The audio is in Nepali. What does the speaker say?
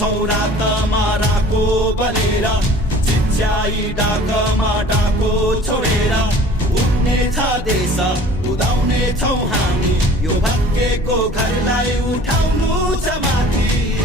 छौ रातमा राको बनेर चिच्याई डाकमा डाको छोडेर उड्ने छ देश उदाउने छौ हामी यो भत्केको घरलाई उठाउनु छ माथि